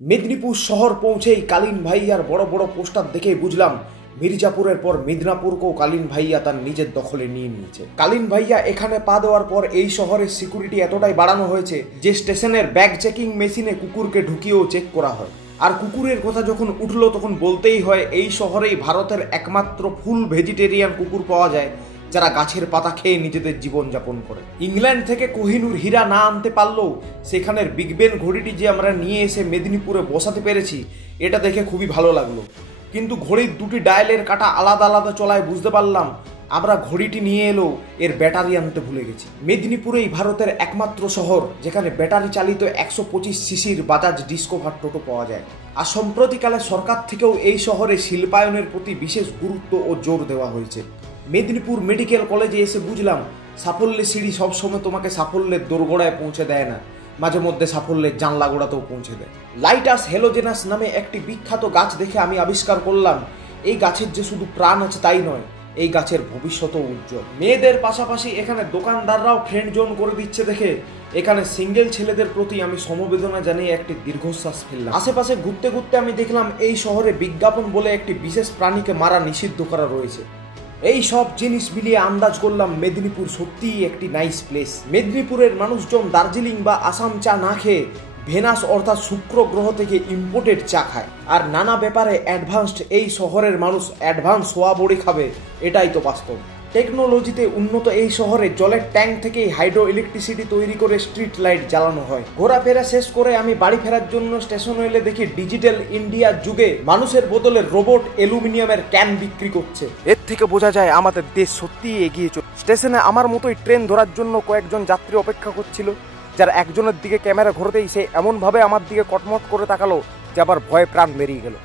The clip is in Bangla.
মেদিনীপুর শহর পৌঁছেই কালীন ভাইয়ার বড় বড় পোস্টার দেখেই বুঝলাম মির্জাপুরের পর মেদিনীপুরকেও কালীন ভাইয়া তার নিজের দখলে নিয়ে নিয়েছে। কালীন ভাইয়া এখানে পা দেওয়ার পর এই শহরের সিকিউরিটি এতটাই বাড়ানো হয়েছে যে স্টেশনের ব্যাগ চেকিং মেশিনে কুকুরকে ঢুকিয়েও চেক করা হয়। আর কুকুরের কথা যখন উঠলো তখন বলতেই হয় এই শহরেই ভারতের একমাত্র ফুল ভেজিটেরিয়ান কুকুর পাওয়া যায় যারা গাছের পাতা খেয়ে নিজেদের জীবনযাপন করে। ইংল্যান্ড থেকে কোহিনুর হীরা না আনতে পারলেও সেখানের বিগ বেন ঘড়িটি যে আমরা নিয়ে এসে মেদিনীপুরে বসাতে পেরেছি এটা দেখে খুবই ভালো লাগলো। কিন্তু ঘড়ির দুটি ডায়ালের কাঁটা আলাদা আলাদা চলায় বুঝতে পারলাম আমরা ঘড়িটি নিয়ে এলেও এর ব্যাটারি আনতে ভুলে গেছি। মেদিনীপুরেই ভারতের একমাত্র শহর যেখানে ব্যাটারি চালিত 125 সিসির বাজাজ ডিসকভার টোটো পাওয়া যায়। আর সম্প্রতিকালে সরকার থেকেও এই শহরে শিল্পায়নের প্রতি বিশেষ গুরুত্ব ও জোর দেওয়া হয়েছে। মেদিনীপুর মেডিকেল কলেজে এসে বুঝলাম সাফল্যের সিঁড়ি সবসময় তোমাকে সাফল্যের দোরগোড়ায় পৌঁছে দেয় না, মাঝে মধ্যে সাফল্যের জানলা গোড়াতেও পৌঁছে দেয়। লাইটাস হেলোজেনাস নামে একটি বিখ্যাত গাছ দেখে আমি আবিষ্কার করলাম এই গাছের যে শুধু প্রাণ আছে তাই নয়, এই গাছের ভবিষ্যৎও উজ্জ্বল। মেয়েদের পাশাপাশি এখানে দোকানদাররাও ফ্রেন্ড জোন করে দিচ্ছে দেখে এখানে সিঙ্গেল ছেলেদের প্রতি আমি সমবেদনা জানিয়ে একটি দীর্ঘশ্বাস ফেললাম। আশেপাশে ঘুরতে ঘুরতে আমি দেখলাম এই শহরে বিজ্ঞাপন বলে একটি বিশেষ প্রাণীকে মারা নিষিদ্ধ করা রয়েছে। এই সব জিনিস মিলিয়ে আন্দাজ করলাম মেদিনীপুর সত্যিই একটি নাইস প্লেস। মেদিনীপুরের মানুষজন দার্জিলিং বা আসাম চা না খেয়ে ভেনাস অর্থাৎ শুক্র গ্রহ থেকে ইম্পোর্টেড চা খায়। আর নানা ব্যাপারে অ্যাডভান্সড এই শহরের মানুষ অ্যাডভান্স সোয়া বড়ি খাবে, এটাই তো বাস্তব। টেকনোলজিতে উন্নত এই শহরে জলের ট্যাঙ্ক থেকেই হাইড্রো ইলেকট্রিসিটি তৈরি করে স্ট্রিট লাইট জ্বালানো হয়। ঘোরাফেরা শেষ করে আমি বাড়ি ফেরার জন্য স্টেশনে এলে দেখি ডিজিটাল ইন্ডিয়ার যুগে মানুষের বদলে রোবট অ্যালুমিনিয়ামের ক্যান বিক্রি করছে। এর থেকে বোঝা যায় আমাদের দেশ সত্যিই এগিয়ে চলে। স্টেশনে আমার মতোই ট্রেন ধরার জন্য কয়েকজন যাত্রী অপেক্ষা করছিল, যার একজনের দিকে ক্যামেরা ঘোরাতেই সে এমনভাবে আমার দিকে কটমট করে তাকালো যে আবার ভয়ে প্রাণ বেরিয়ে গেল।